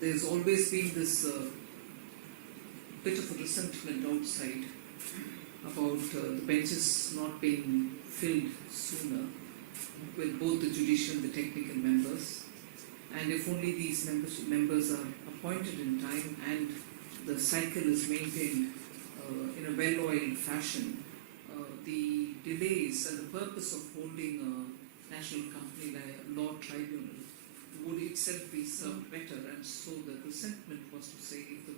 there's always been this bit of a resentment outside about the benches not being filled sooner with both the judicial and the technical members. And if only these members are appointed in time and the cycle is maintained in a well-oiled fashion, the delays and the purpose of holding a national company like a law tribunal would itself be served better. And so the resentment was to say, if the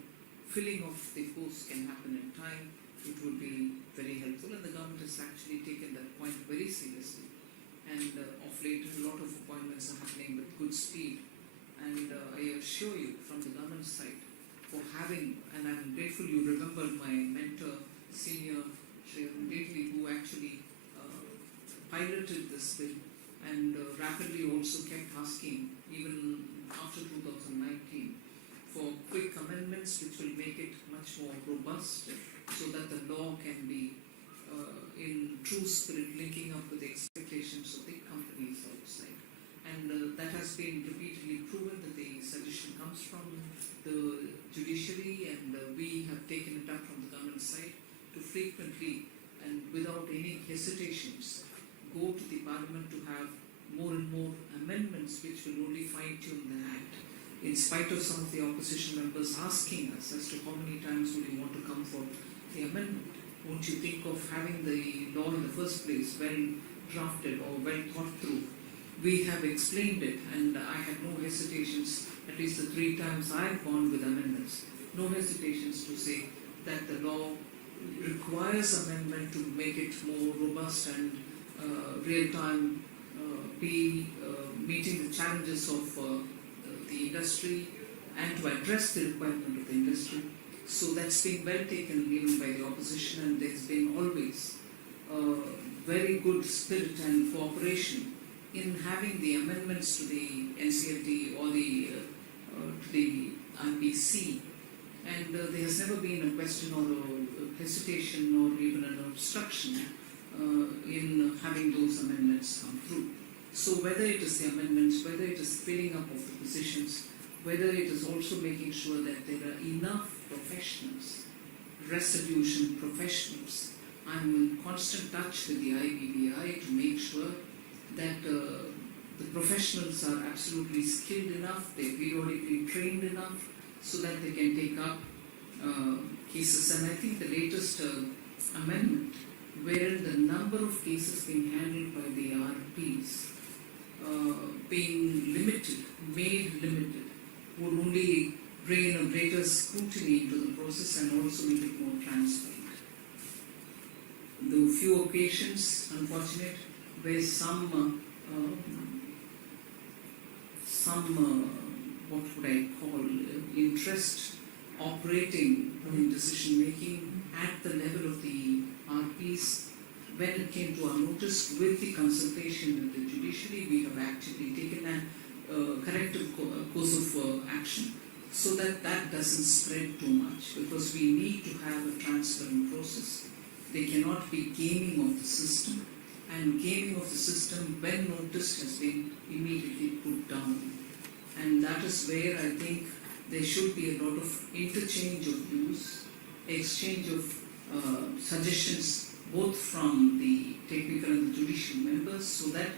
filling of the post can happen in time, it would be very helpful. And the government has actually taken that point very seriously. And of late, a lot of appointments are happening with good speed. And I assure you, from the government side, for having, and I'm grateful you remembered my mentor, senior Lately, who actually piloted this bill and rapidly also kept asking, even after 2019, for quick amendments which will make it much more robust so that the law can be in true spirit linking up with the expectations of the companies outside. And that has been repeatedly proven that the suggestion comes from the judiciary, and we have taken it up from the government side to frequently and without any hesitations go to the parliament to have more and more amendments which will only fine-tune the act, in spite of some of the opposition members asking us as to how many times would you want to come for the amendment. Won't you think of having the law in the first place well drafted or well thought through? We have explained it, and I had no hesitations, at least the 3 times I've gone with amendments, no hesitations to say that the law requires amendment to make it more robust and real-time, be meeting the challenges of the industry and to address the requirement of the industry. So that's been well taken even by the opposition, and there's been always very good spirit and cooperation in having the amendments to the NCLT or to the IPC. And there has never been a question or a hesitation or even an obstruction in having those amendments come through. So whether it is the amendments, whether it is filling up of the positions, whether it is also making sure that there are enough professionals, resolution professionals. I'm in constant touch with the IBBI to make sure that the professionals are absolutely skilled enough, they're periodically trained enough, so that they can take up cases. And I think the latest amendment, wherein the number of cases being handled by the RPs being made limited, would only bring in a greater scrutiny into the process and also make it more transparent. The few occasions, unfortunate, where some what would I call interest operating in decision making at the level of the RPs, when it came to our notice with the consultation with the judiciary, we have actually taken a corrective course of action so that that doesn't spread too much, because we need to have a transparent process. There cannot be gaming of the system, and gaming of the system when notice has been immediately put down. And that is where I think there should be a lot of interchange of views, exchange of suggestions both from the technical and the judicial members, so that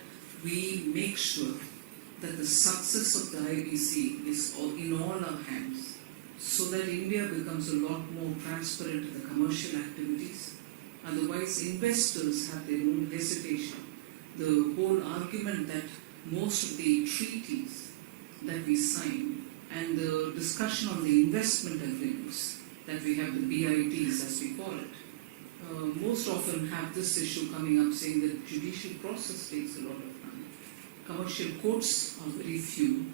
we make sure that the success of the IBC is in all our hands, so that India becomes a lot more transparent in the commercial activities. Otherwise, investors have their own hesitation. The whole argument that most of the treaties that we sign and the discussion on the investment agreements that we have, the BITs as we call it, most often have this issue coming up, saying that judicial process takes a lot of time. Commercial courts are very few.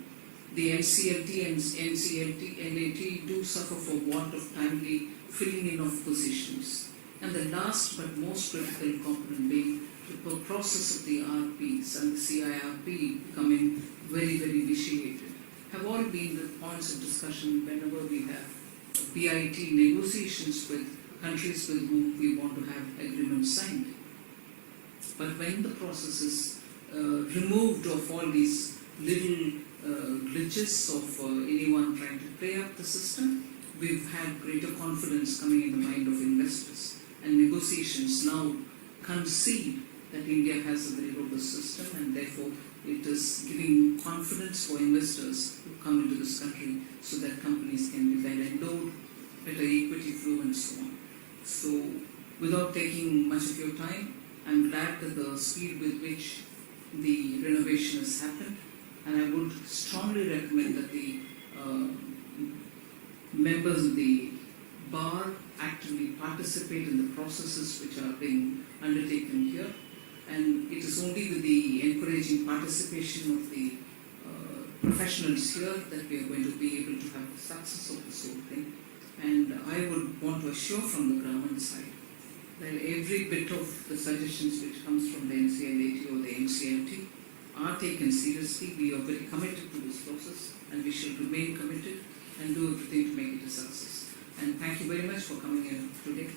The NCLT and NCLAT do suffer for want of timely filling in of positions. And the last but most critical component being the process of the RPs and the CIRP becoming very, very vitiated, have all been the points of discussion whenever we have BIT negotiations with countries with whom we want to have agreements signed. But when the process is removed of all these little glitches of anyone trying to play up the system. We've had greater confidence coming in the mind of investors, and negotiations now concede that India has a very robust system, and therefore it is giving confidence for investors who come into this country so that companies can be well endowed, better equity flow and so on. So without taking much of your time, I'm glad that the speed with which the renovation has happened, and I would strongly recommend that the members of the bar actively participate in the processes which are being undertaken here. And it is only with the encouraging participation of the professionals here that we are going to be able to have the success of this whole thing. And I would want to assure from the government side that every bit of the suggestions which comes from the NCLAT or the NCLT are taken seriously. We are very committed to this process, and we shall remain committed and do everything to make it a success. And thank you very much for coming here today.